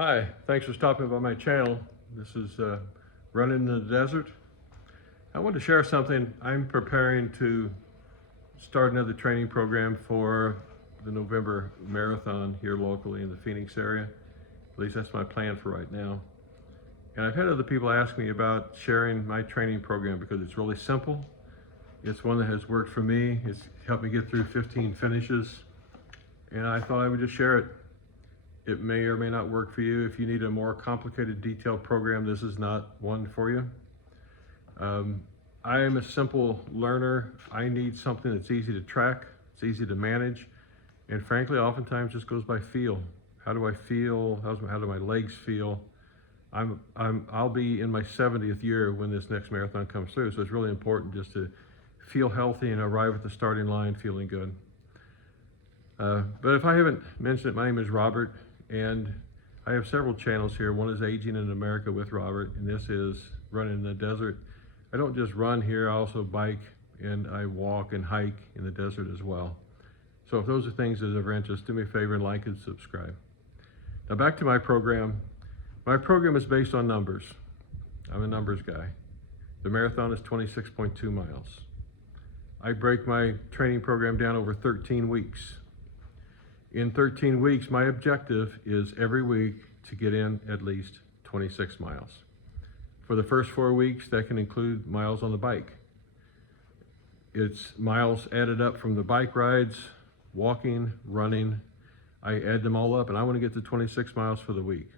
Hi, thanks for stopping by my channel. This is Running in the Desert. I want to share something. I'm preparing to start another training program for the November marathon here locally in the Phoenix area. At least that's my plan for right now. And I've had other people ask me about sharing my training program because it's really simple. It's one that has worked for me. It's helped me get through 15 finishes. And I thought I would just share it. It may or may not work for you. If you need a more complicated, detailed program, this is not one for you. I am a simple learner. I need something that's easy to track, it's easy to manage, and frankly, oftentimes just goes by feel. How do I feel? How do my legs feel? I'll be in my 70th year when this next marathon comes through, so it's really important just to feel healthy and arrive at the starting line feeling good. But if I haven't mentioned it, my name is Robert, and I have several channels here. One is Aging in America with Robert, and this is Running in the Desert. I don't just run here, I also bike and I walk and hike in the desert as well. So if those are things that are of interest, do me a favor and like and subscribe. Now back to my program. My program is based on numbers. I'm a numbers guy. The marathon is 26.2 miles. I break my training program down over 13 weeks. In 13 weeks, my objective is every week to get in at least 26 miles. For the first 4 weeks, that can include miles on the bike. It's miles added up from the bike rides, walking, running. I add them all up, and I want to get to 26 miles for the week.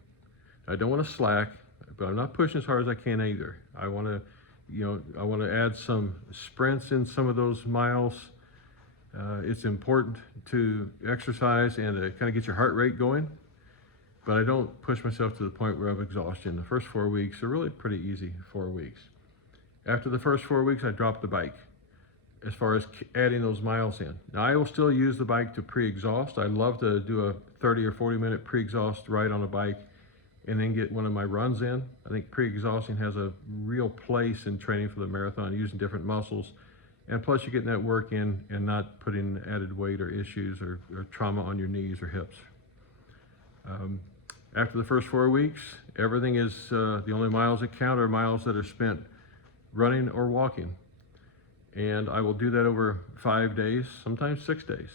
I don't want to slack, but I'm not pushing as hard as I can either. I want to add some sprints in some of those miles. It's important to exercise and to kind of get your heart rate going, but I don't push myself to the point where I'm exhaustion. The first 4 weeks are really pretty easy 4 weeks. After the first 4 weeks, I drop the bike as far as adding those miles in. Now, I will still use the bike to pre-exhaust. I love to do a 30 or 40 minute pre-exhaust ride on a bike and then get one of my runs in. I think pre-exhausting has a real place in training for the marathon, using different muscles. And plus you're getting that work in and not putting added weight or issues or trauma on your knees or hips. After the first 4 weeks, everything is, the only miles that count are miles that are spent running or walking. And I will do that over 5 days, sometimes 6 days.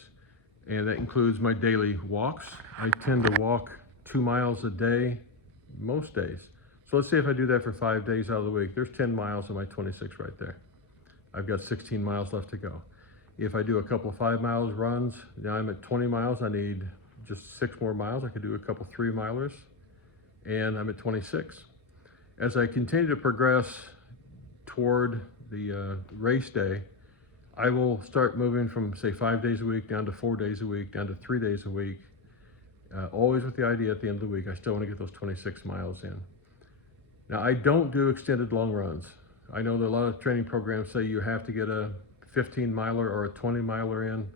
And that includes my daily walks. I tend to walk 2 miles a day, most days. So let's say if I do that for 5 days out of the week, there's 10 miles of my 26 right there. I've got 16 miles left to go. If I do a couple of 5 miles runs, now I'm at 20 miles. I need just 6 more miles. I could do a couple 3-milers, and I'm at 26. As I continue to progress toward the race day, I will start moving from, say, 5 days a week down to 4 days a week, down to 3 days a week, always with the idea at the end of the week, I still want to get those 26 miles in. Now, I don't do extended long runs. I know that a lot of training programs say you have to get a 15-miler or a 20-miler in.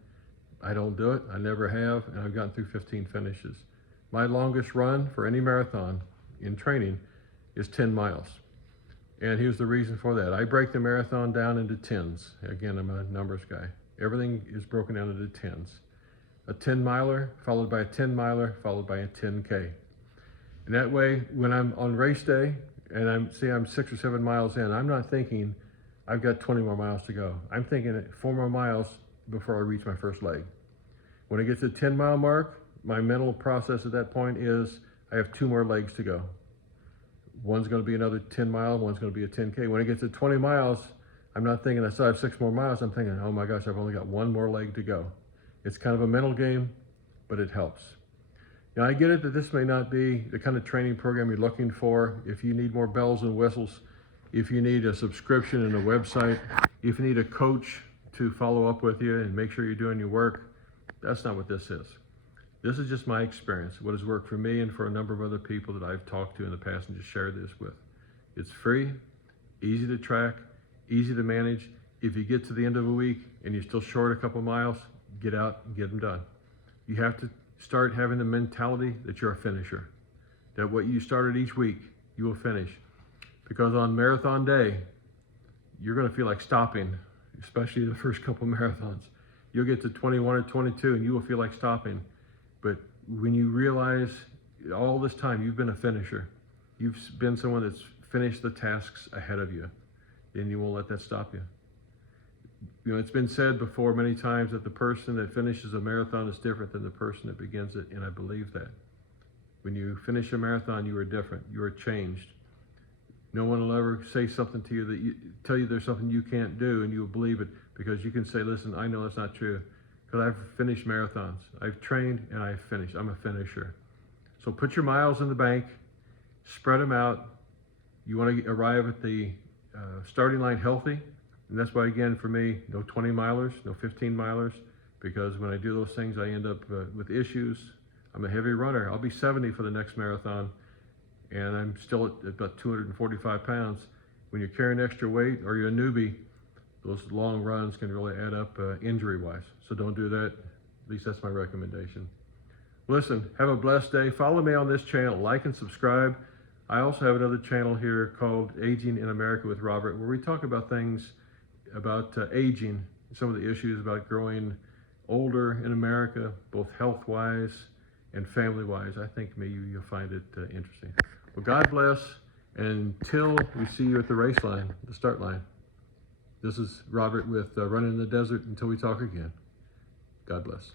I don't do it. I never have, and I've gotten through 15 finishes. My longest run for any marathon in training is 10 miles. And here's the reason for that. I break the marathon down into 10s. Again, I'm a numbers guy. Everything is broken down into 10s. A 10-miler, followed by a 10-miler, followed by a 10K. And that way, when I'm on race day, and I'm 6 or 7 miles in, I'm not thinking I've got 20 more miles to go. I'm thinking 4 more miles before I reach my first leg. When I get to the 10-mile mark, my mental process at that point is I have 2 more legs to go. One's going to be another 10 mile, one's going to be a 10K. When I get to 20 miles, I'm not thinking I still have 6 more miles. I'm thinking, oh my gosh, I've only got 1 more leg to go. It's kind of a mental game, but it helps. Now, I get it that this may not be the kind of training program you're looking for. If you need more bells and whistles, if you need a subscription and a website, if you need a coach to follow up with you and make sure you're doing your work, that's not what this is. This is just my experience, what has worked for me and for a number of other people that I've talked to in the past and just shared this with. It's free, easy to track, easy to manage. If you get to the end of a week and you're still short a couple miles, get out and get them done. You have to start having the mentality that you're a finisher, that what you started each week, you will finish. Because on marathon day, you're going to feel like stopping, especially the first couple marathons. You'll get to 21 or 22 and you will feel like stopping. But when you realize all this time, you've been a finisher. You've been someone that's finished the tasks ahead of you, and you won't let that stop you. You know, it's been said before many times that the person that finishes a marathon is different than the person that begins it, and I believe that. When you finish a marathon, you are different. You are changed. No one will ever say something to you that tell you there's something you can't do, and you will believe it because you can say, listen, I know that's not true because I've finished marathons. I've trained and I've finished. I'm a finisher. So put your miles in the bank, spread them out. You want to arrive at the starting line healthy. And that's why, again, for me, no 20 milers, no 15 milers, because when I do those things, I end up with issues. I'm a heavy runner. I'll be 70 for the next marathon, and I'm still at about 245 pounds. When you're carrying extra weight or you're a newbie, those long runs can really add up injury-wise. So don't do that. At least that's my recommendation. Listen, have a blessed day. Follow me on this channel. Like and subscribe. I also have another channel here called Aging in America with Robert, where we talk about things about aging, some of the issues about growing older in America, both health-wise and family-wise. I think maybe you'll find it interesting. Well, God bless, and until we see you at the race line, the start line. This is Robert with Running in the Desert. Until we talk again, God bless.